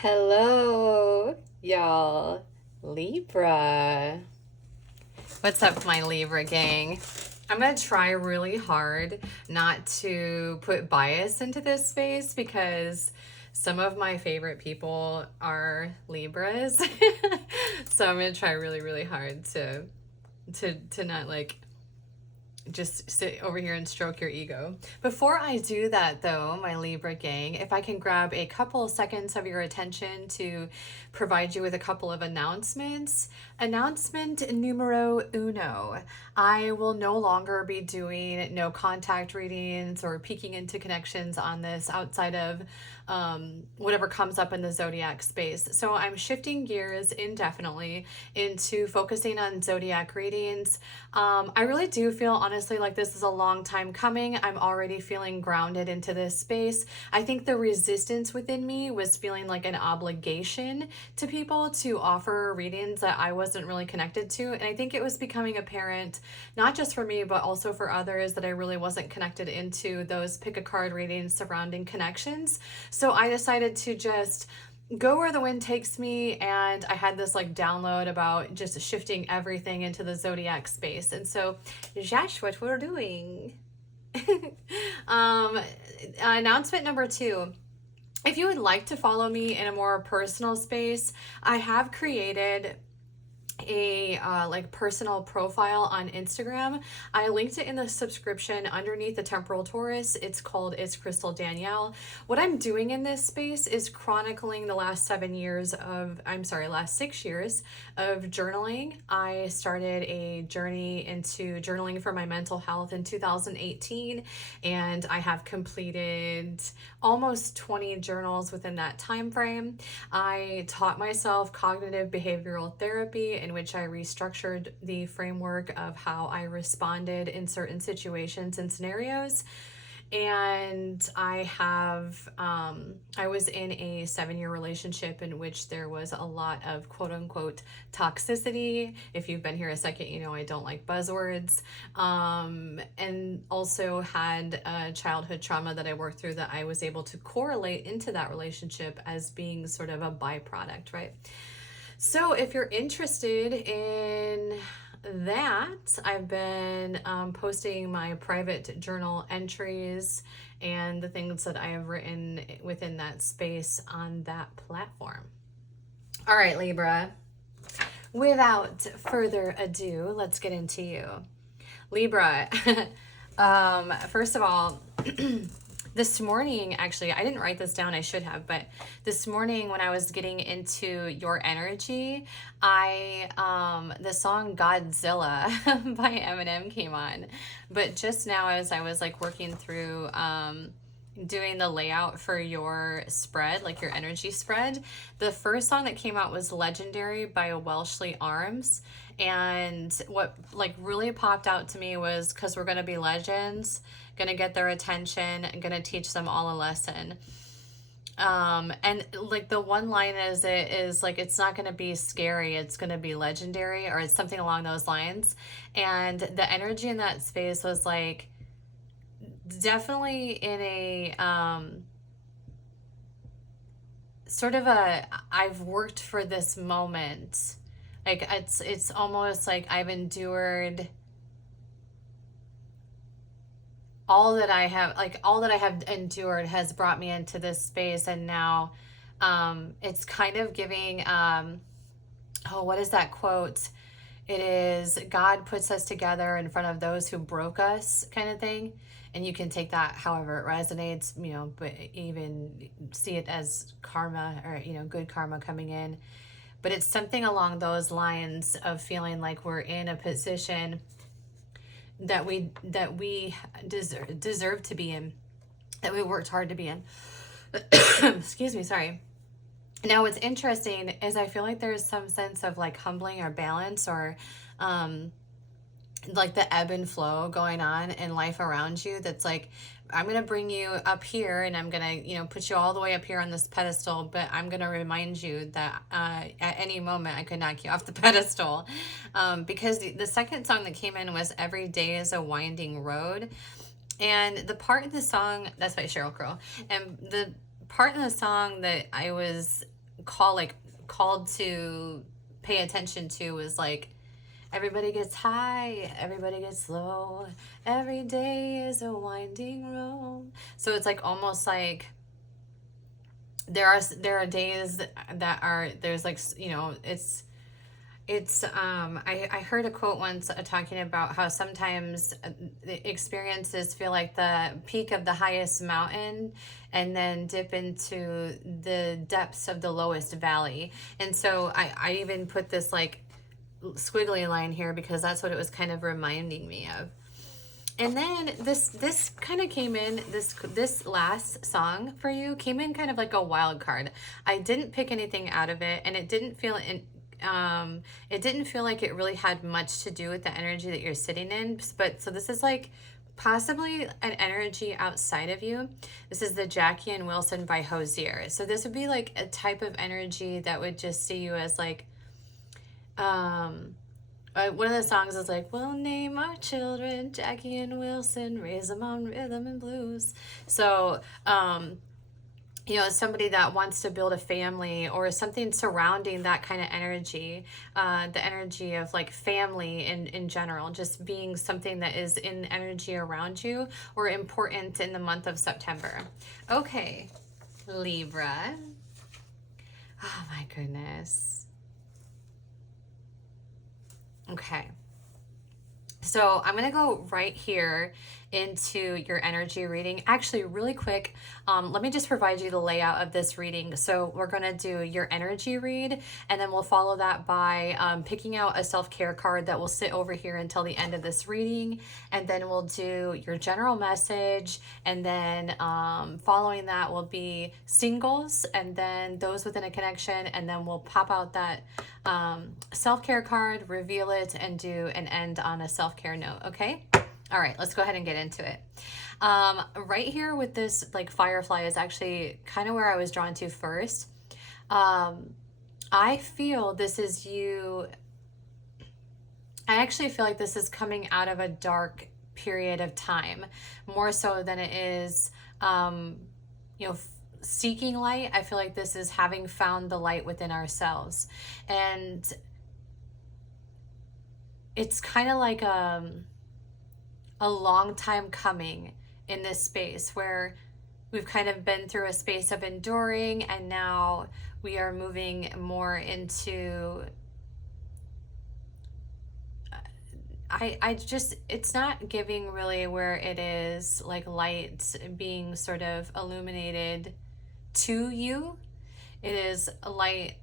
Hello, y'all. Libra. What's up, my Libra gang? I'm going to try really hard not to put bias into this space because some of my favorite people are Libras. So I'm going to try really, really hard to not like just sit over here and stroke your ego. Before I do that, though, my Libra gang, if I can grab a couple seconds of your attention to provide you with a couple of announcements. Announcement numero uno. I will no longer be doing no contact readings or peeking into connections on this outside of whatever comes up in the zodiac space. So I'm shifting gears indefinitely into focusing on zodiac readings. I really do feel honestly like this is a long time coming. I'm already feeling grounded into this space. I think the resistance within me was feeling like an obligation to people to offer readings that I wasn't really connected to. And I think it was becoming apparent, not just for me, but also for others, that I really wasn't connected into those pick a card readings surrounding connections. So I decided to just go where the wind takes me, and I had this like download about just shifting everything into the zodiac space. And so that's what we're doing. Announcement number 2. If you would like to follow me in a more personal space, I have created a like personal profile on Instagram. I linked it in the subscription underneath the Temporal Taurus. It's called It's Crystal Danielle. What I'm doing in this space is chronicling the last 6 years of journaling. I started a journey into journaling for my mental health in 2018, and I have completed almost 20 journals within that time frame. I taught myself cognitive behavioral therapy, in which I restructured the framework of how I responded in certain situations and scenarios. And I was in a 7-year relationship in which there was a lot of quote unquote toxicity. If you've been here a second, you know I don't like buzzwords. And also had a childhood trauma that I worked through that I was able to correlate into that relationship as being sort of a byproduct, right? So if you're interested in that, I've been posting my private journal entries and the things that I have written within that space on that platform. All right, Libra, without further ado, let's get into you. Libra, first of all, this morning, actually, I didn't write this down, I should have, but this morning when I was getting into your energy, the song Godzilla by Eminem came on. But just now, as I was like working through doing the layout for your spread, like your energy spread, the first song that came out was Legendary by Welshly Arms. And what like really popped out to me was because we're going to be legends, going to get their attention, and going to teach them all a lesson. And like the one line is like, it's not going to be scary, it's going to be legendary, or it's something along those lines. And the energy in that space was like definitely in a sort of a I've worked for this moment. Like it's almost like I've endured all that I have endured has brought me into this space. And now it's kind of giving what is that quote? It is, God puts us together in front of those who broke us, kind of thing. And you can take that however it resonates, you know, but even see it as karma, or, you know, good karma coming in. But it's something along those lines of feeling like we're in a position that we deserve to be in, that we worked hard to be in. Excuse me, sorry. Now what's interesting is I feel like there's some sense of like humbling or balance, or like the ebb and flow going on in life around you, that's like, I'm going to bring you up here, and I'm going to, you know, put you all the way up here on this pedestal, but I'm going to remind you that at any moment I could knock you off the pedestal. Because the second song that came in was Every Day is a Winding Road. And the part of the song, that's by Cheryl Crow, and the part in the song that I was called to pay attention to was like, everybody gets high, everybody gets low, every day is a winding road. So it's like almost like there are days that are, there's like, you know, I heard a quote once talking about how sometimes the experiences feel like the peak of the highest mountain and then dip into the depths of the lowest valley. And so I even put this like squiggly line here because that's what it was kind of reminding me of. And then this kind of came in, this last song for you came in kind of like a wild card. I didn't pick anything out of it, and it didn't feel like it really had much to do with the energy that you're sitting in. But so this is like possibly an energy outside of you. This is the Jackie and Wilson by Hosier. So this would be like a type of energy that would just see you as like, one of the songs is like, we'll name our children Jackie and Wilson, raise them on rhythm and blues. So, you know, somebody that wants to build a family or something surrounding that kind of energy, the energy of like family in general, just being something that is in energy around you or important in the month of September. Okay, Libra. Oh my goodness. Okay. So I'm going to go right here into your energy reading. Actually, really quick, let me just provide you the layout of this reading. So we're going to do your energy read, and then we'll follow that by picking out a self-care card that will sit over here until the end of this reading. And then we'll do your general message, and then following that will be singles, and then those within a connection, and then we'll pop out that self-care card, reveal it, and do an end on a self-care note. Okay? All right, let's go ahead and get into it. Right here with this like firefly is actually kind of where I was drawn to first. I feel this is you. I actually feel like this is coming out of a dark period of time, more so than it is, you know, seeking light. I feel like this is having found the light within ourselves. And it's kind of like a long time coming in this space where we've kind of been through a space of enduring, and now we are moving more into it's not giving really where it is like light being sort of illuminated to you. It is a light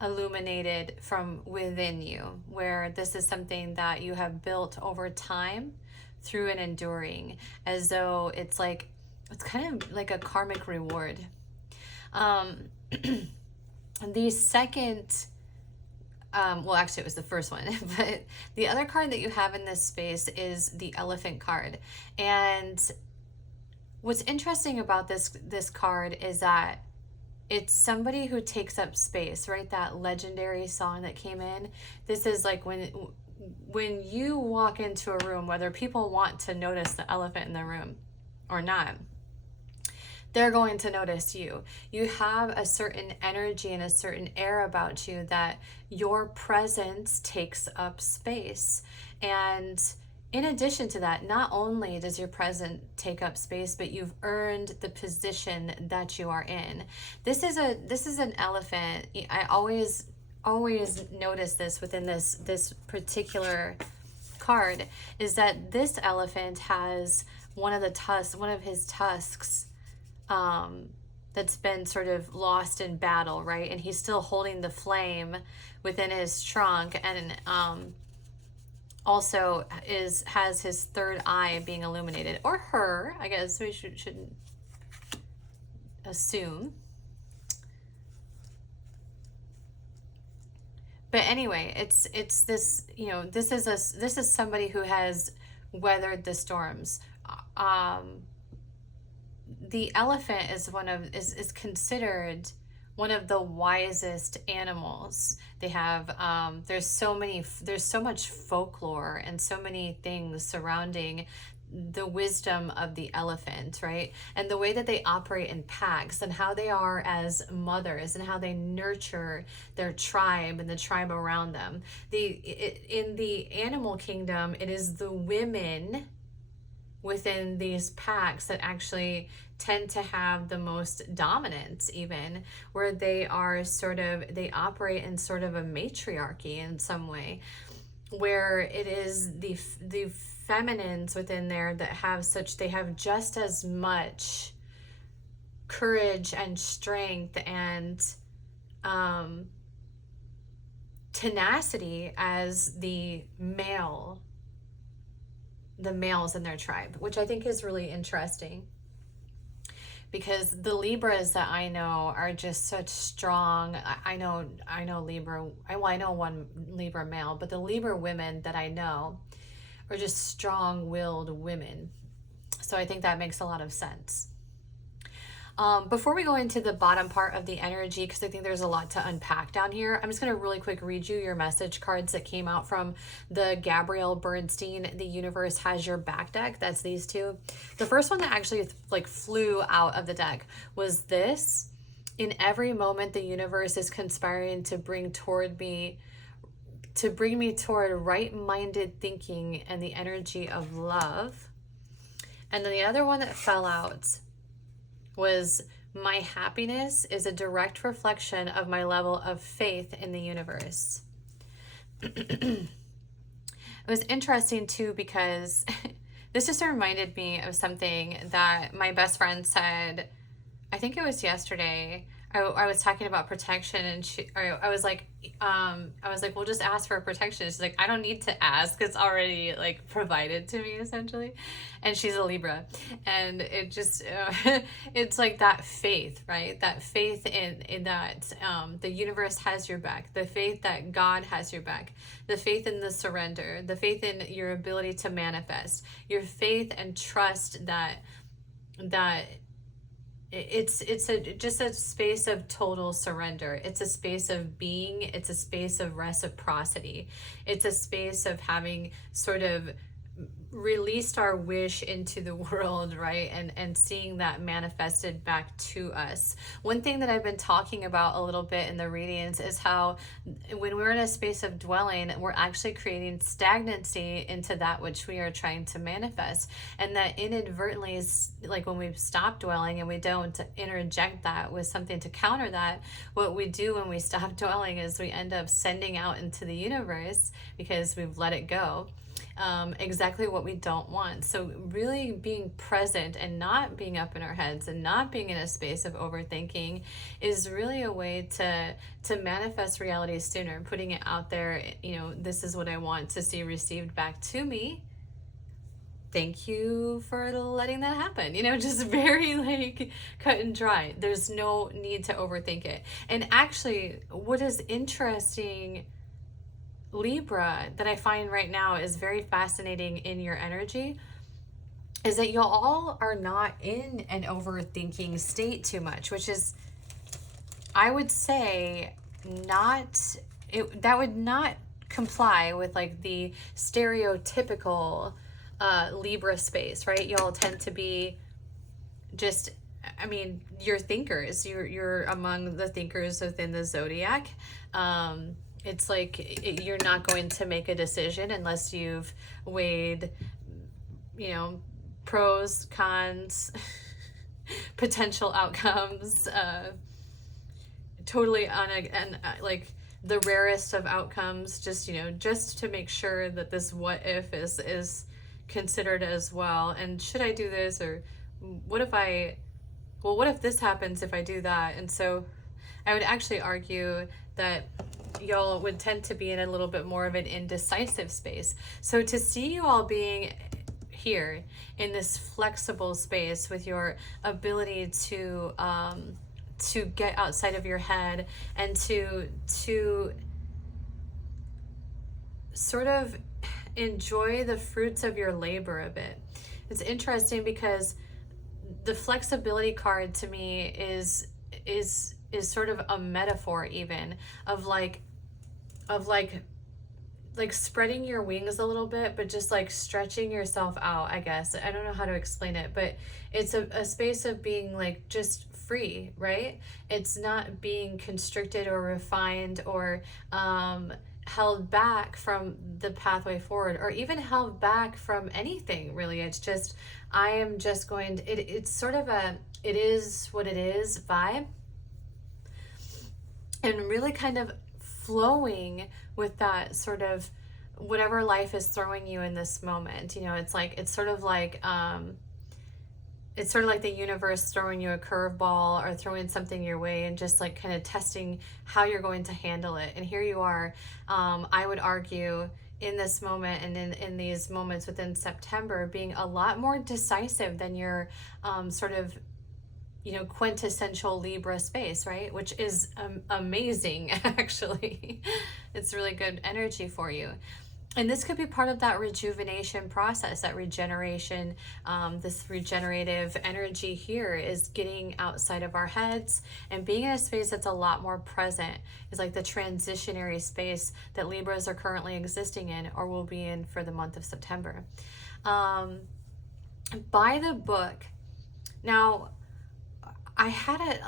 illuminated from within you, where this is something that you have built over time through an enduring, as though it's kind of like a karmic reward. The second, well, actually it was the first one, but the other card that you have in this space is the Elephant card. And what's interesting about this card is that it's somebody who takes up space, right? That legendary song that came in. This is like when you walk into a room, whether people want to notice the elephant in the room or not, they're going to notice you. You have a certain energy and a certain air about you that your presence takes up space. And in addition to that, not only does your presence take up space, but you've earned the position that you are in. This is an elephant. I always notice this within this particular card, is that this elephant has one of his tusks that's been sort of lost in battle, right? And he's still holding the flame within his trunk, and also has his third eye being illuminated, or her, I guess we shouldn't assume. But anyway, it's this, you know, this is somebody who has weathered the storms. The elephant is considered one of the wisest animals. They have there's so much folklore and so many things surrounding the wisdom of the elephant, right? And the way that they operate in packs and how they are as mothers and how they nurture their tribe and the tribe around them. In the animal kingdom, it is the women within these packs that actually tend to have the most dominance, even where they operate in sort of a matriarchy in some way, where it is the feminines within there that they have just as much courage and strength and tenacity as the males in their tribe, which I think is really interesting, because the Libras that I know are just such strong. I know Libra. I know one Libra male, but the Libra women that I know are just strong-willed women. So I think that makes a lot of sense. Before we go into the bottom part of the energy, because I think there's a lot to unpack down here, I'm just going to really quick read you your message cards that came out from the Gabrielle Bernstein The Universe Has Your Back deck. That's these two. The first one that actually flew out of the deck was this: in every moment the universe is conspiring to bring me toward right-minded thinking and the energy of love. And then the other one that fell out was, my happiness is a direct reflection of my level of faith in the universe. It was interesting too, because this just reminded me of something that my best friend said, I think it was yesterday. I was talking about protection, and I was like, well, just ask for protection. She's like, I don't need to ask. It's already provided to me, essentially. And she's a Libra, and it just, it's like that faith, right? That faith in that the universe has your back, the faith that God has your back, the faith in the surrender, the faith in your ability to manifest, your faith and trust that it's just a space of total surrender. It's a space of being. It's a space of reciprocity. It's a space of having sort of released our wish into the world, right? And seeing that manifested back to us. One thing that I've been talking about a little bit in the readings is how when we're in a space of dwelling, we're actually creating stagnancy into that which we are trying to manifest. And that inadvertently is when we stop dwelling and we don't interject that with something to counter that, what we do when we stop dwelling is we end up sending out into the universe, because we've let it go, exactly what we don't want. So really being present and not being up in our heads and not being in a space of overthinking is really a way to manifest reality sooner, putting it out there. This is what I want to see received back to me. Thank you for letting that happen. Just very cut and dry. There's no need to overthink it. And actually, what is interesting, Libra, that I find right now is very fascinating in your energy, is that you all are not in an overthinking state too much, which is, I would say, that would not comply with the stereotypical Libra space, right? Y'all tend to be just, you're thinkers. You're among the thinkers within the zodiac. It's you're not going to make a decision unless you've weighed, pros, cons, potential outcomes, totally on the rarest of outcomes, just to make sure that this what if is considered as well. And should I do this, or what if this happens if I do that? And so I would actually argue that y'all would tend to be in a little bit more of an indecisive space. So to see you all being here in this flexible space with your ability to get outside of your head and to sort of enjoy the fruits of your labor a bit. It's interesting because the flexibility card to me is sort of a metaphor even of like spreading your wings a little bit, but just like stretching yourself out, I guess. I don't know how to explain it, but it's a space of being like just free, right? It's not being constricted or refined or held back from the pathway forward, or even held back from anything really. It's just, I am just going to, it's sort of a, it is what it is vibe, and really kind of flowing with that sort of whatever life is throwing you in this moment. You know, it's like, it's sort of like the universe throwing you a curveball or throwing something your way and just like kind of testing how you're going to handle it. And here you are, I would argue, in this moment and in these moments within September, being a lot more decisive than your sort of, you know, quintessential Libra space, right? Which is amazing, actually. It's really good energy for you. And this could be part of that rejuvenation process, that regeneration. This regenerative energy here is getting outside of our heads and being in a space that's a lot more present. Is like the transitionary space that Libras are currently existing in or will be in for the month of September. By the book. Now, I had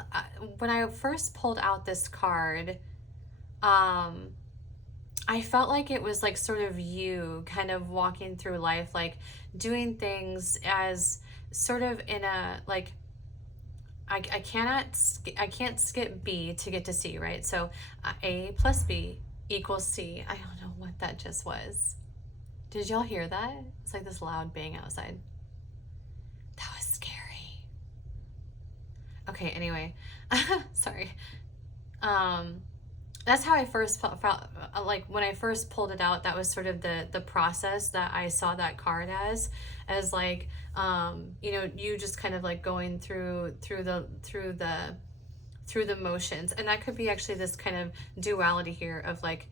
when I first pulled out this card, I felt like it was like sort of you kind of walking through life, like doing things as sort of in a, like, I can't skip B to get to C, right? So A plus B equals C. I don't know what that just was. Did y'all hear that? It's like this loud bang outside. That was scary. Okay, anyway, sorry. That's how I first felt, like when I first pulled it out, that was sort of the process that I saw that card as like, you know, you just kind of like going through the motions. And that could be actually this kind of duality here of like,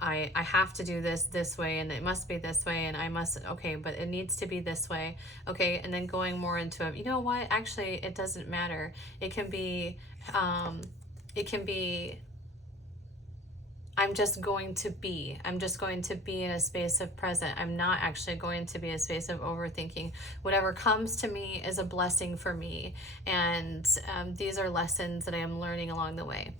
I have to do this way, and it must be this way, and I must, okay, but it needs to be this way. Okay. And then going more into it, you know what, actually, it doesn't matter. It can be, I'm just going to be in a space of present. I'm not actually going to be a space of overthinking. Whatever comes to me is a blessing for me. And these are lessons that I am learning along the way.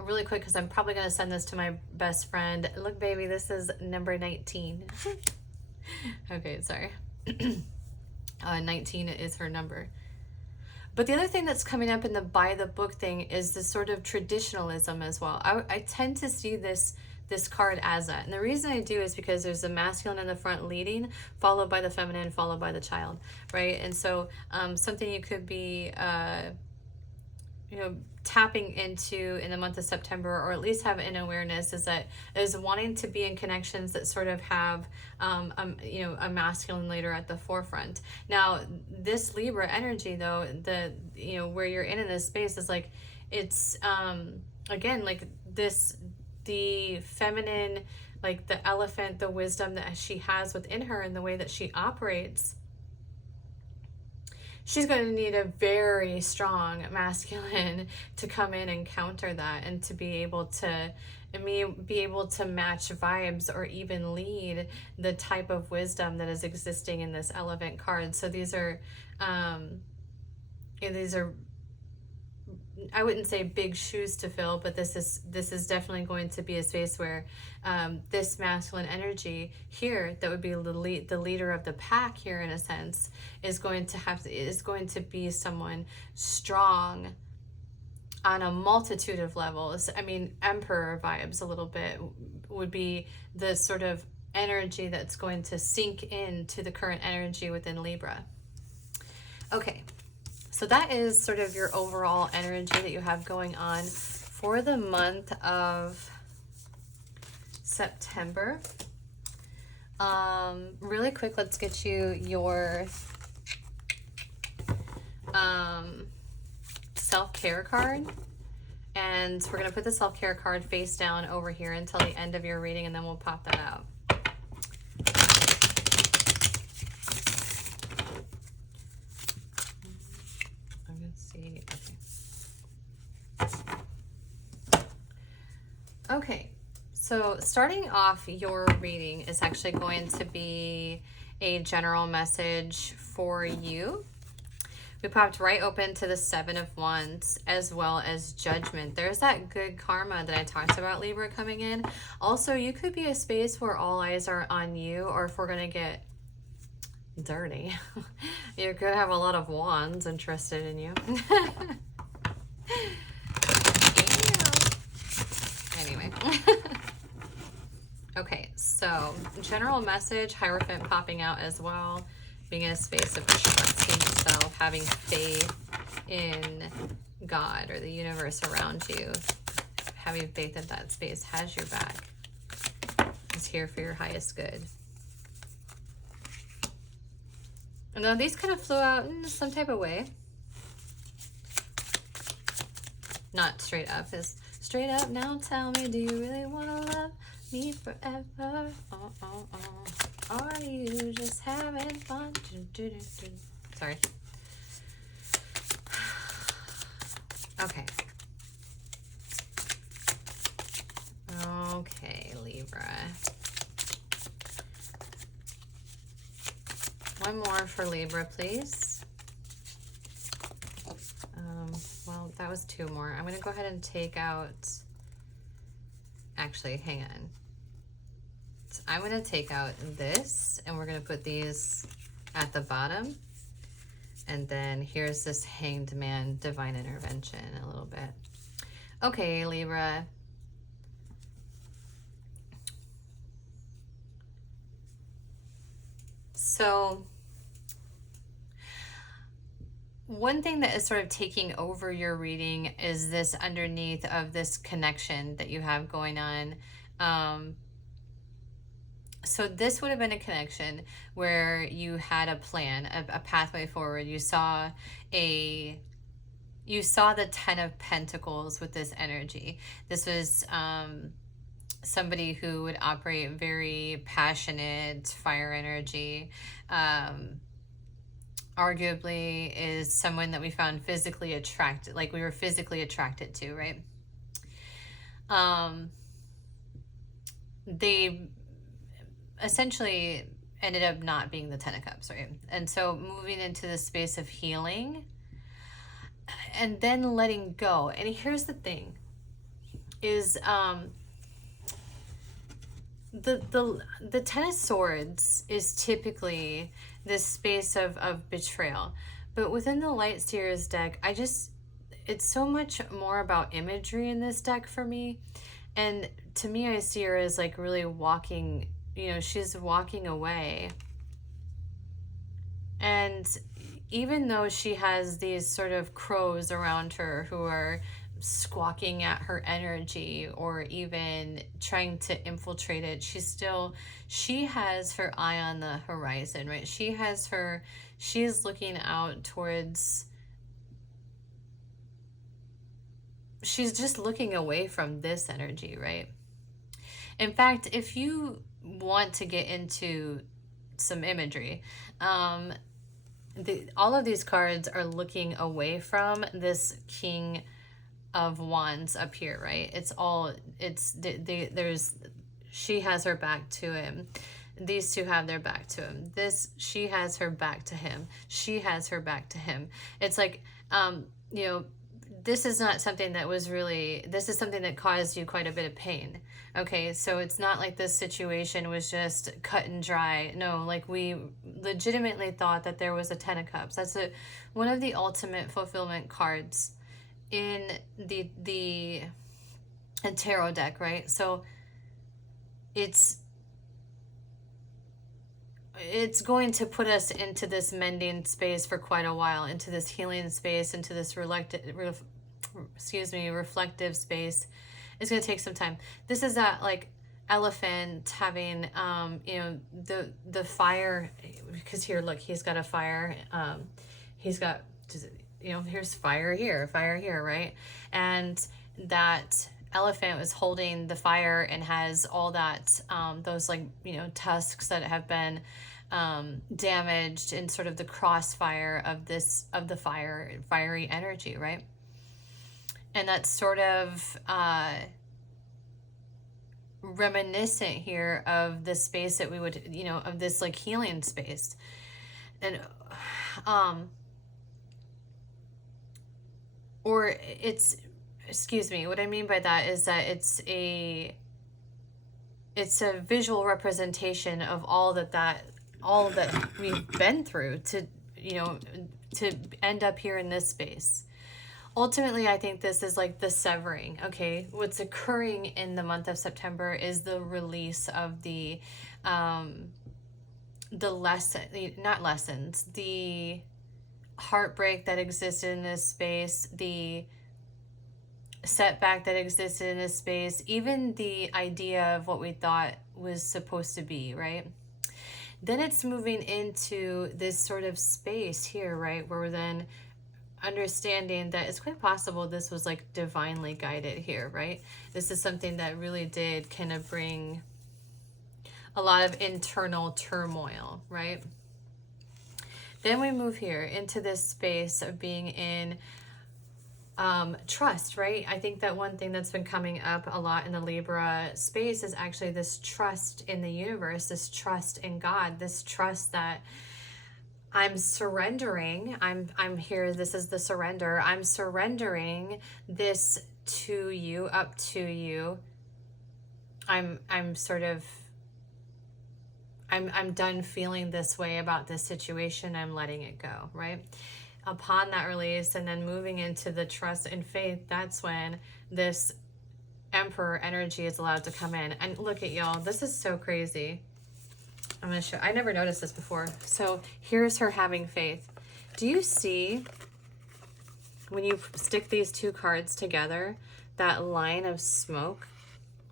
Really quick, because I'm probably going to send this to my best friend. Look, baby, this is number 19. Okay, sorry. 19 is her number. But the other thing that's coming up in the by the book thing is this sort of traditionalism as well. I tend to see this card as that. And the reason I do is because there's the masculine in the front leading, followed by the feminine, followed by the child, right? And so something you could be, you know, tapping into in the month of September, or at least have an awareness, is wanting to be in connections that sort of have, you know, a masculine leader at the forefront. Now, this Libra energy, though, you know, where you're in this space is like, it's, again, like the feminine, like the elephant, the wisdom that she has within her and the way that she operates. She's going to need a very strong masculine to come in and counter that, and to be able to match vibes or even lead the type of wisdom that is existing in this elephant card. So these are, I wouldn't say big shoes to fill, but this is definitely going to be a space where this masculine energy here, that would be the leader of the pack here in a sense, is going to be someone strong on a multitude of levels. I mean, emperor vibes a little bit would be the sort of energy that's going to sink into the current energy within Libra. Okay. So that is sort of your overall energy that you have going on for the month of September. Really quick, let's get you your self-care card. And we're going to put the self-care card face down over here until the end of your reading, and then we'll pop that out. So starting off your reading is actually going to be a general message for you. We popped right open to the Seven of Wands as well as Judgment. There's that good karma that I talked about, Libra, coming in. Also, you could be a space where all eyes are on you, or if we're going to get dirty, you could have a lot of wands interested in you. Anyway. Okay, so general message, Hierophant popping out as well. Being in a space of trusting yourself, having faith in God or the universe around you, having faith that that space has your back, is here for your highest good. And now these kind of flew out in some type of way. Not straight up, is straight up. Now tell me, do you really want to love me forever? Oh, oh, oh. Are you just having fun? Sorry. Okay. Okay, Libra. One more for Libra, please. Well, that was two more. I'm going to go ahead and take out... Actually, hang on. So I'm going to take out this, and we're going to put these at the bottom. And then here's this Hanged Man, Divine Intervention, a little bit. Okay, Libra. So one thing that is sort of taking over your reading is this underneath of this connection that you have going on. So this would have been a connection where you had a plan, a pathway forward. You saw the Ten of Pentacles with this energy. This was somebody who would operate very passionate, fire energy. Arguably is someone that we found physically attracted, like we were physically attracted to, right? They essentially ended up not being the Ten of Cups, right? And so moving into the space of healing and then letting go. And here's the thing is the Ten of Swords is typically this space of betrayal. But within the Light Seers deck, it's so much more about imagery in this deck for me. And to me, I see her as like really walking, she's walking away. And even though she has these sort of crows around her who are squawking at her energy or even trying to infiltrate it, she has her eye on the horizon, right? She's looking out towards, she's just looking away from this energy, right? In fact, if you want to get into some imagery, all of these cards are looking away from this King of Wands up here, right? She has her back to him. These two have their back to him. She has her back to him. She has her back to him. It's like, this is not something that was really, this is something that caused you quite a bit of pain. Okay, so it's not like this situation was just cut and dry. No, like we legitimately thought that there was a Ten of Cups. That's one of the ultimate fulfillment cards in the tarot deck, right? So it's going to put us into this mending space for quite a while, into this healing space, into this reflective space. It's going to take some time. This is that like elephant having the fire, because here, look, he's got a fire. He's got, here's fire here, right? And that elephant was holding the fire and has all that those tusks that have been damaged in sort of the crossfire of the fiery energy, right? And that's sort of reminiscent here of the space that we would, you know, of this like healing space. And or it's, excuse me, what I mean by that is that it's a visual representation of all that we've been through to, you know, to end up here in this space. Ultimately, I think this is like the severing, okay? What's occurring in the month of September is the release of the heartbreak that existed in this space, the setback that existed in this space, even the idea of what we thought was supposed to be, right? Then it's moving into this sort of space here, right, where we're then understanding that it's quite possible this was like divinely guided here, right? This is something that really did kind of bring a lot of internal turmoil, right? Then we move here into this space of being in trust, right? I think that one thing that's been coming up a lot in the Libra space is actually this trust in the universe, this trust in God, this trust that I'm surrendering. I'm here. This is the surrender. I'm surrendering this to you, up to you. I'm done feeling this way about this situation. I'm letting it go, right? Upon that release and then moving into the trust and faith, that's when this Emperor energy is allowed to come in. And look at y'all, this is so crazy. I'm going to show, I never noticed this before. So here's her having faith. Do you see when you stick these two cards together, that line of smoke,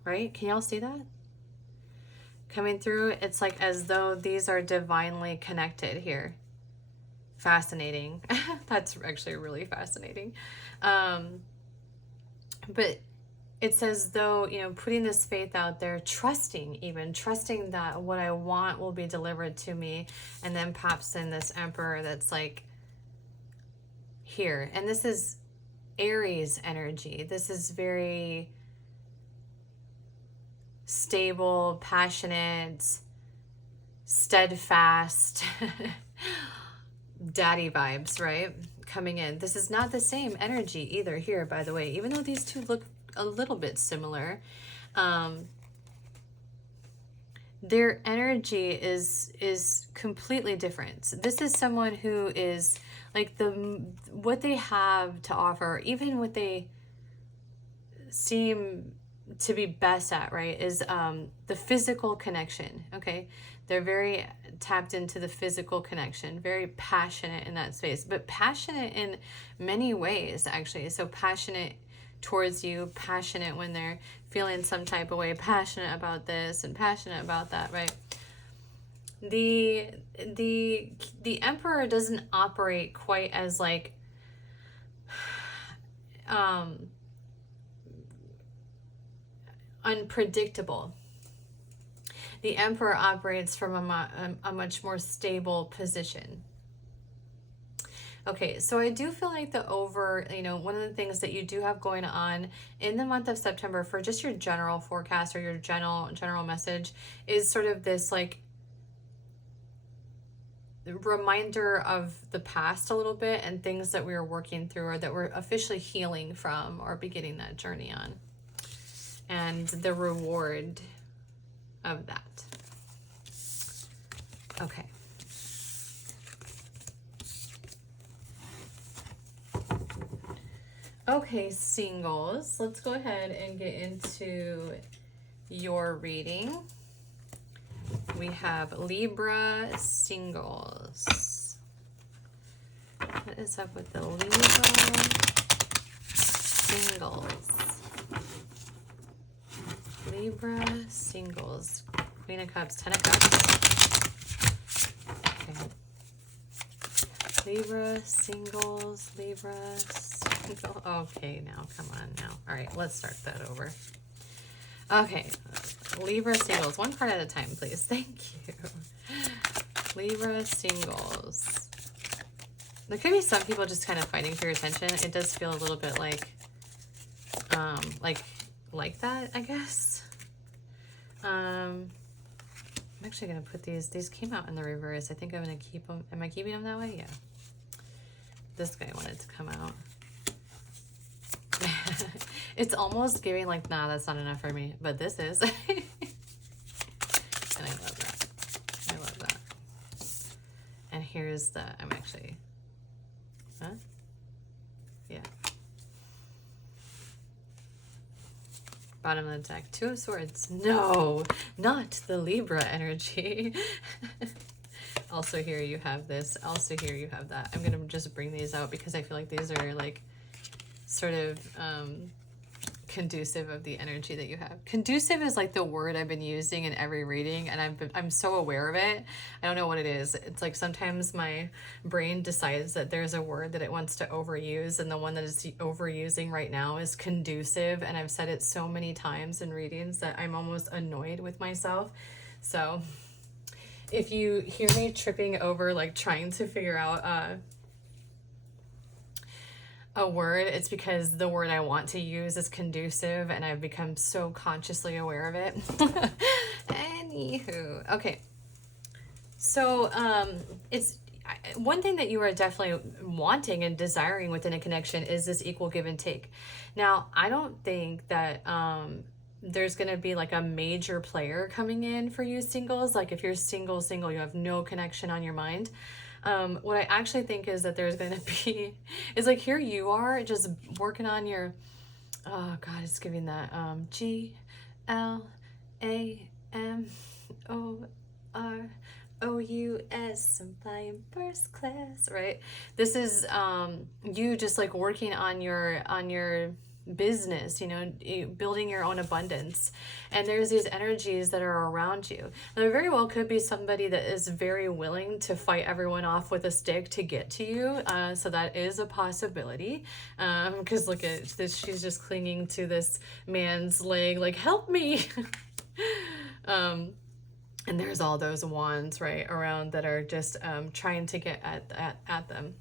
right? Can y'all see that? Coming through, it's like as though these are divinely connected here. Fascinating. That's actually really fascinating. But it's as though, you know, putting this faith out there, trusting that what I want will be delivered to me, and then pops in this Emperor that's like here. And this is Aries energy. This is very stable, passionate, steadfast, daddy vibes, right? Coming in. This is not the same energy either here, by the way, even though these two look a little bit similar. Their energy is completely different. This is someone who is like what they have to offer, even what they seem to be best at, right, is the physical connection. Okay, they're very tapped into the physical connection, very passionate in that space, but passionate in many ways, actually. So passionate towards you, passionate when they're feeling some type of way, passionate about this and passionate about that, right? The Emperor doesn't operate quite as like unpredictable. The Emperor operates from a much more stable position. Okay, so I do feel like one of the things that you do have going on in the month of September for just your general forecast or your general message is sort of this like reminder of the past a little bit and things that we were working through or that we're officially healing from or beginning that journey on, and the reward of that. Okay. Okay, singles, let's go ahead and get into your reading. We have Libra singles. What is up with the Libra singles? Libra singles. Queen of Cups, Ten of Cups. Okay. Libra singles, Libra single. Okay, now come on now. All right, let's start that over. Okay, Libra singles. One card at a time, please. Thank you. Libra singles. There could be some people just kind of fighting for your attention. It does feel a little bit like that, I guess. I'm actually going to put these came out in the reverse. I think I'm going to keep them. Am I keeping them that way? Yeah. This guy wanted to come out. It's almost giving like, nah, that's not enough for me, but this is. And I love that. I love that. And here's the, I'm actually, huh? Yeah. Bottom of the deck, Two of Swords. No, not the Libra energy. Also here you have this. Also here you have that. I'm going to just bring these out because I feel like these are like sort of conducive of the energy that you have. Conducive is like the word I've been using in every reading, and I'm so aware of it. I don't know what it is. It's like sometimes my brain decides that there's a word that it wants to overuse, and the one that it's overusing right now is conducive, and I've said it so many times in readings that I'm almost annoyed with myself. So if you hear me tripping over, like trying to figure out a word, it's because the word I want to use is conducive, and I've become so consciously aware of it. Anywho, okay. So it's one thing that you are definitely wanting and desiring within a connection is this equal give and take. Now, I don't think that there's going to be like a major player coming in for you singles. Like if you're single, you have no connection on your mind. What I actually think is that there's going to be, is like here you are just working on your, oh God, it's giving that GLAMOROUS, I'm flying first class, right? This is you just like working on your business, you know, building your own abundance. And there's these energies that are around you. Now, there very well could be somebody that is very willing to fight everyone off with a stick to get to you. So that is a possibility. Because look at this, she's just clinging to this man's leg, like, help me. And there's all those wands right around that are just trying to get at them.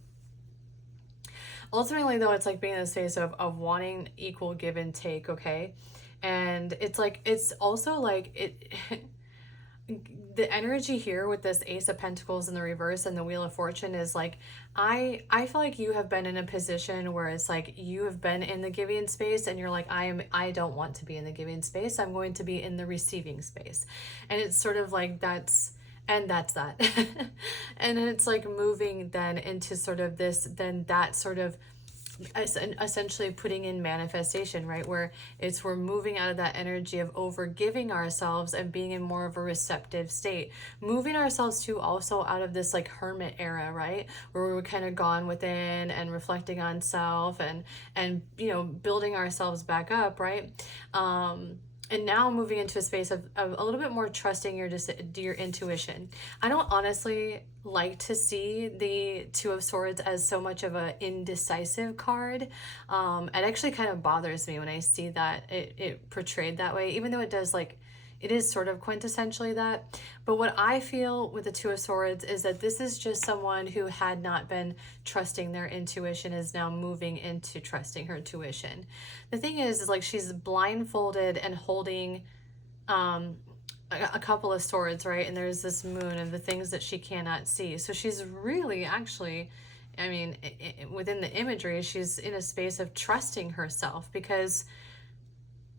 Ultimately, though, it's like being in the space of wanting equal give and take, okay? And it's like, it's also like it the energy here with this Ace of Pentacles in the reverse and the Wheel of Fortune is like, I feel like you have been in a position where it's like you have been in the giving space and you're like, I don't want to be in the giving space. I'm going to be in the receiving space. And it's sort of like that's that. And then it's like moving then into sort of this, then that sort of essentially putting in manifestation, right? Where we're moving out of that energy of over giving ourselves and being in more of a receptive state, moving ourselves to also out of this like hermit era, right? Where we were kind of gone within and reflecting on self and you know, building ourselves back up, right? And now moving into a space of a little bit more trusting your intuition. I don't honestly like to see the Two of Swords as so much of an indecisive card. It actually kind of bothers me when I see that it portrayed that way, even though it does, like, it is sort of quintessentially that. But what I feel with the Two of Swords is that this is just someone who had not been trusting their intuition is now moving into trusting her intuition. The thing is like she's blindfolded and holding a couple of swords, right? And there's this moon and the things that she cannot see. So she's really actually, I mean, within the imagery, she's in a space of trusting herself, because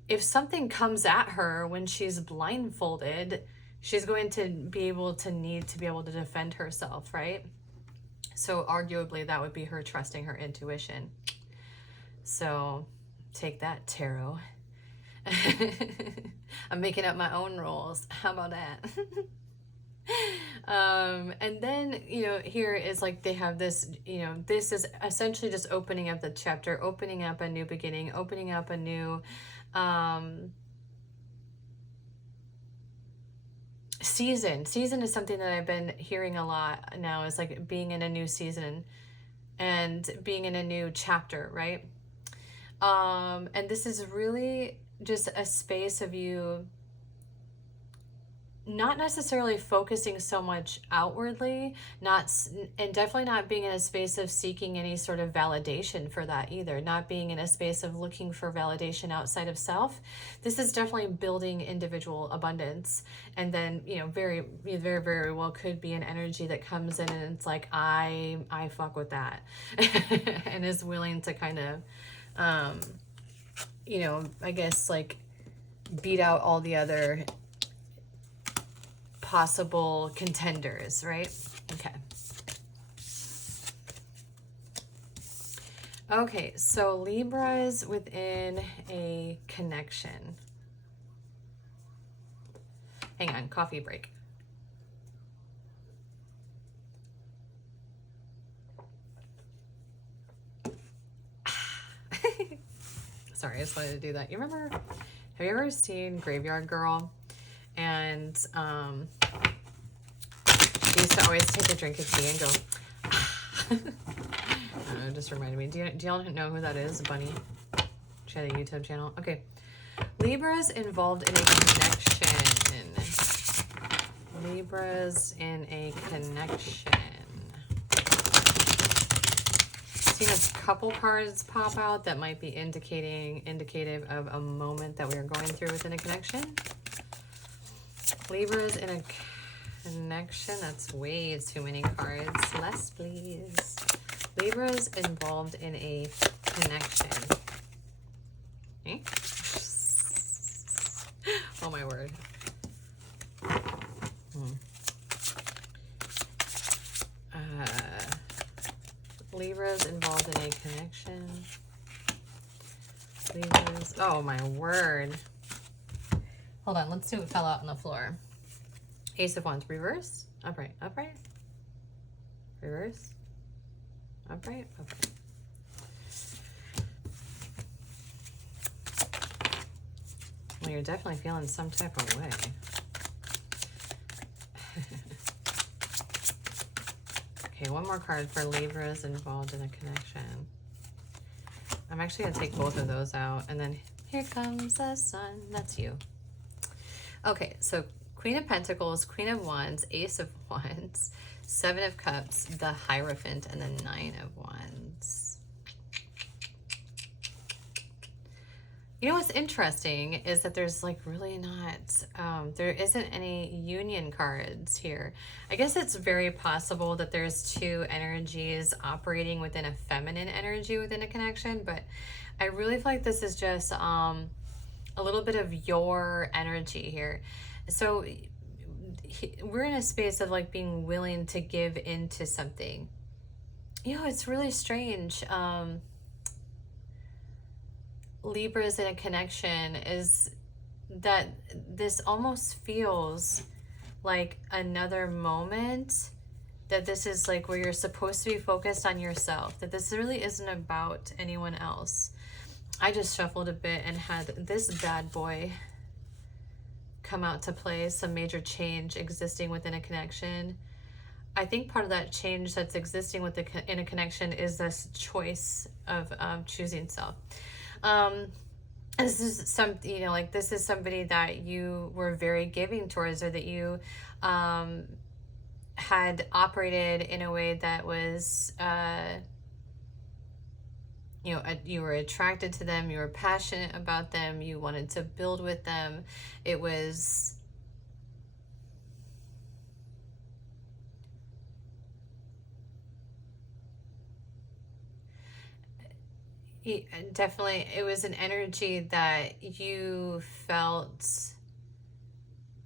if something comes at her when she's blindfolded, she's going to be able to need to be able to defend herself, right? So arguably that would be her trusting her intuition. So take that, tarot. I'm making up my own rules. How about that? And then, you know, here is like they have this, you know, this is essentially just opening up the chapter, opening up a new beginning, opening up a new season. Season is something that I've been hearing a lot now, is like being in a new season and being in a new chapter, right? And this is really just a space of you not necessarily focusing so much outwardly, and definitely not being in a space of seeking any sort of validation for that either, not being in a space of looking for validation outside of self. This is definitely building individual abundance. And then, very, very, very well could be an energy that comes in and it's like, I fuck with that. And is willing to kind of, I guess like beat out all the other possible contenders, right? Okay. Okay, so Libras within a connection. Hang on, coffee break. Sorry, I just wanted to do that. Have you ever seen Graveyard Girl? And she used to always take a drink of tea and go, I don't know, it just reminded me. Do y'all know who that is? Bunny. She had a YouTube channel. Okay. Libras involved in a connection. Libras in a connection. Seen a couple cards pop out that might be indicative of a moment that we are going through within a connection. Libras in a connection. That's way too many cards. Less, please. Libras involved in a connection. Okay. Oh my word. Libras involved in a connection. Libras. Oh my word. Hold on, let's see what fell out on the floor. Ace of Wands, reverse, upright, upright, reverse, upright, upright. Well, you're definitely feeling some type of way. Okay, one more card for Libras involved in a connection. I'm actually going to take both of those out, and then here comes the sun. That's you. Okay, so Queen of Pentacles, Queen of Wands, Ace of Wands, Seven of Cups, the Hierophant, and the Nine of Wands. You know what's interesting is that there's like really not, there isn't any union cards here. I guess it's very possible that there's two energies operating within a feminine energy within a connection, but I really feel like this is just a little bit of your energy here. So we're in a space of like being willing to give into something. It's really strange. Libras in a connection is that this almost feels like another moment, that this is like where you're supposed to be focused on yourself, that this really isn't about anyone else. I just shuffled a bit and had this bad boy come out to play, some major change existing within a connection. I think part of that change that's existing in a connection is this choice of choosing self. This is this is somebody that you were very giving towards, or that you had operated in a way that was you were attracted to them, you were passionate about them, you wanted to build with them. It was definitely, it was an energy that you felt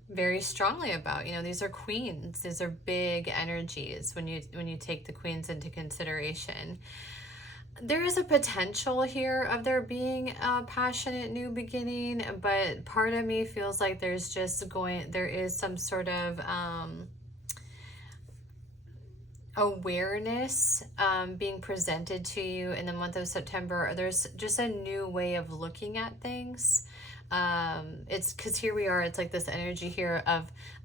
very strongly about. These are queens. These are big energies when you take the queens into consideration. There is a potential here of there being a passionate new beginning, but part of me feels like there is some sort of awareness being presented to you in the month of September. There's just a new way of looking at things. It's because here we are, it's like this energy here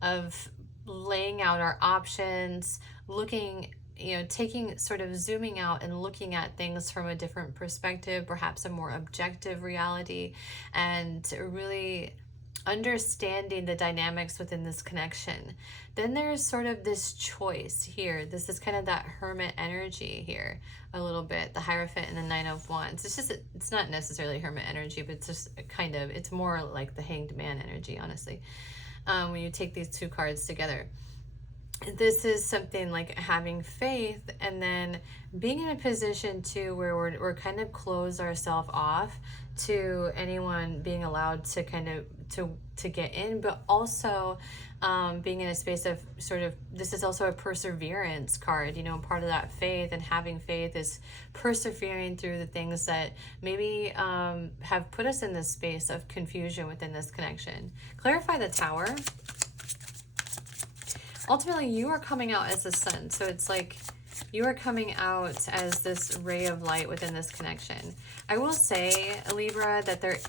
of laying out our options, looking, taking sort of zooming out and looking at things from a different perspective, perhaps a more objective reality, and really understanding the dynamics within this connection. Then there's sort of this choice here. This is kind of that hermit energy here a little bit, the Hierophant and the Nine of Wands. It's just, it's not necessarily hermit energy, but it's just kind of, it's more like the Hanged Man energy, honestly, when you take these two cards together. This is something like having faith, and then being in a position too where we're kind of close ourselves off to anyone being allowed to kind of to get in, but also being in a space of sort of, this is also a perseverance card, you know. Part of that faith and having faith is persevering through the things that maybe have put us in this space of confusion within this connection. Clarify the Tower. Ultimately, you are coming out as the sun. So it's like you are coming out as this ray of light within this connection. I will say, Libra, that there's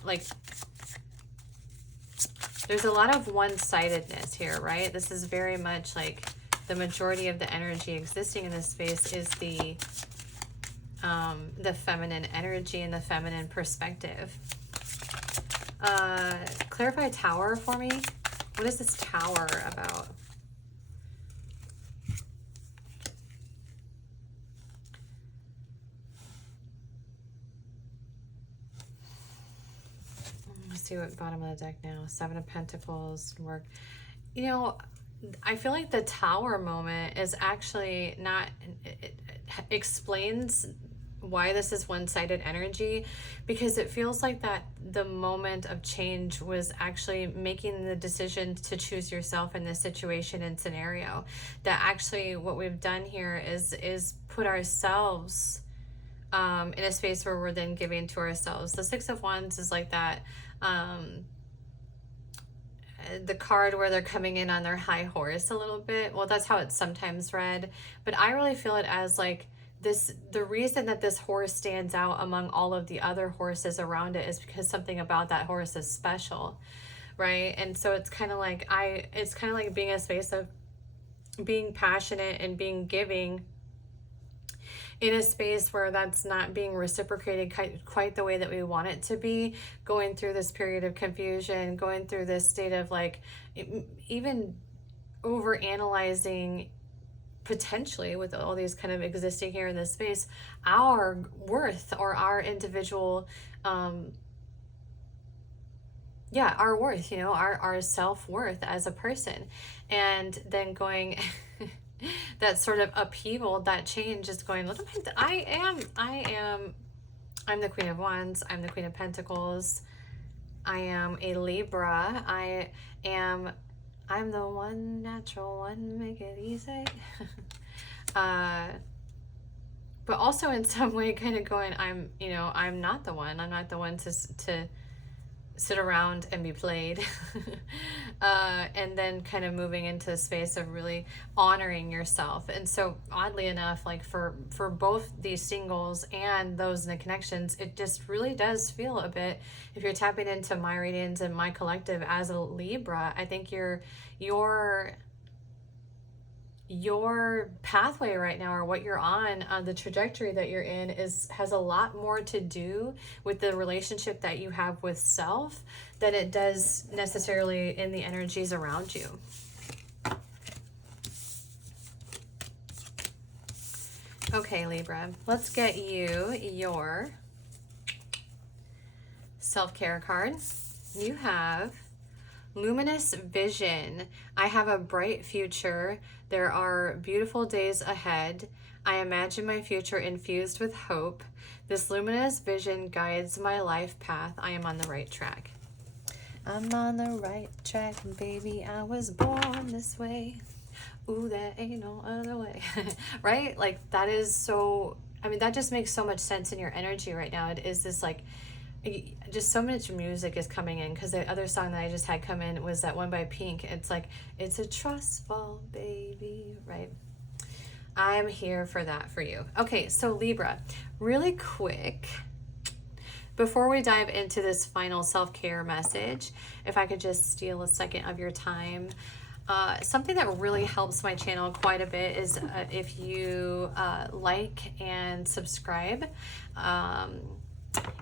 a lot of one-sidedness here, right? This is very much like the majority of the energy existing in this space is the feminine energy and the feminine perspective. Clarify Tower for me. What is this Tower about? See what bottom of the deck now. Seven of Pentacles, work. You know, I feel like the Tower moment is actually not, it explains why this is one-sided energy, because it feels like that the moment of change was actually making the decision to choose yourself in this situation and scenario. That actually what we've done here is put ourselves in a space where we're then giving to ourselves. The Six of Wands is like that, the card where they're coming in on their high horse a little bit. Well, that's how it's sometimes read, but I really feel it as like this, the reason that this horse stands out among all of the other horses around it is because something about that horse is special, right? And so it's kind of like it's kind of like being a space of being passionate and being giving in a space where that's not being reciprocated quite the way that we want it to be, going through this period of confusion, going through this state of like even over analyzing potentially with all these kind of existing here in this space, our worth or our individual, our worth, you know, our self-worth as a person. And then going that sort of upheaval, that change is going, look, I'm the Queen of Wands, I'm the Queen of Pentacles, I am a Libra, I'm the one natural one, make it easy. But also in some way kind of going, I'm not the one, I'm not the one to sit around and be played. And then kind of moving into a space of really honoring yourself. And so oddly enough, like for both these singles and those in the connections, it just really does feel a bit, if you're tapping into my readings and my collective as a Libra, I think your pathway right now, or what you're on the trajectory that you're in, has a lot more to do with the relationship that you have with self than it does necessarily in the energies around you. Okay, Libra, let's get you your self-care card. You have Luminous Vision. I have a bright future. There are beautiful days ahead. I imagine my future infused with hope. This luminous vision guides my life path. I am on the right track. I'm on the right track, baby. I was born this way. Ooh, there ain't no other way. Right? Like, that is so, I mean, that just makes so much sense in your energy right now. It is this like, just so much music is coming in, because the other song that I just had come in was that one by Pink. It's like, it's a trust fall, baby, right? I'm here for that for you. Okay, so Libra, really quick, before we dive into this final self-care message, if I could just steal a second of your time. Something that really helps my channel quite a bit is if you like and subscribe.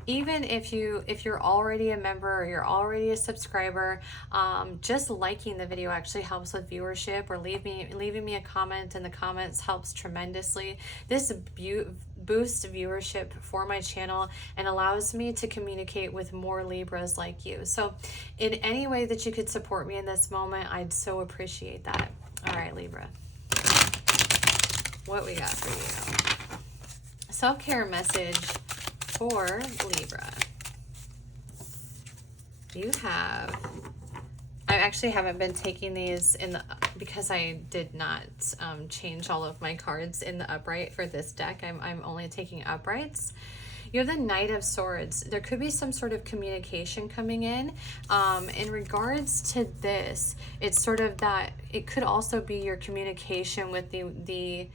even if you're already a member or you're already a subscriber, just liking the video actually helps with viewership, or leaving me a comment in the comments helps tremendously. This boosts viewership for my channel and allows me to communicate with more Libras like you. So in any way that you could support me in this moment, I'd so appreciate that. All right, Libra, what we got for you? Self-care message for Libra. You have, I actually haven't been taking these in the, because I did not change all of my cards in the upright for this deck. I'm only taking uprights. You have the Knight of Swords. There could be some sort of communication coming in. In regards to this, it's sort of that, it could also be your communication with the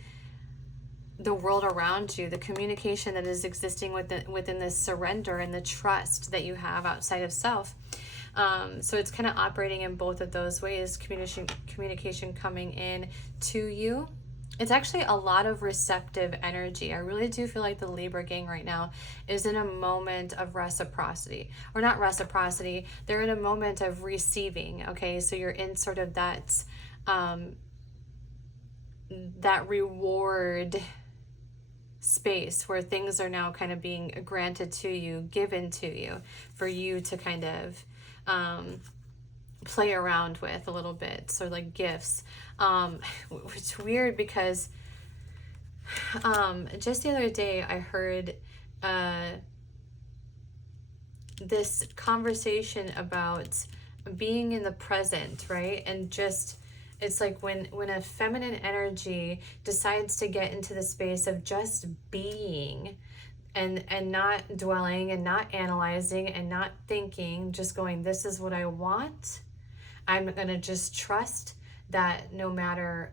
world around you, the communication that is existing within this surrender and the trust that you have outside of self. So it's kind of operating in both of those ways, communication coming in to you. It's actually a lot of receptive energy. I really do feel like the Libra gang right now is in a moment of reciprocity, or not reciprocity, they're in a moment of receiving, okay? So you're in sort of that, that reward space where things are now kind of being granted to you, given to you, for you to kind of play around with a little bit. So like gifts, which is weird because just the other day I heard this conversation about being in the present, right? And just, it's like when a feminine energy decides to get into the space of just being, and not dwelling and not analyzing and not thinking, just going, this is what I want. I'm going to just trust that no matter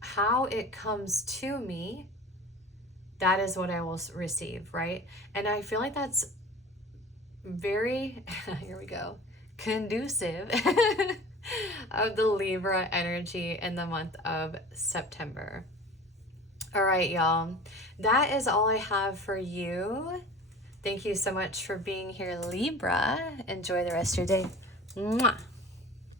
how it comes to me, that is what I will receive, right? And I feel like that's very, here we go, conducive of the Libra energy in the month of September. All right, y'all, that is all I have for you. Thank you so much for being here, Libra. Enjoy the rest of your day. Mwah.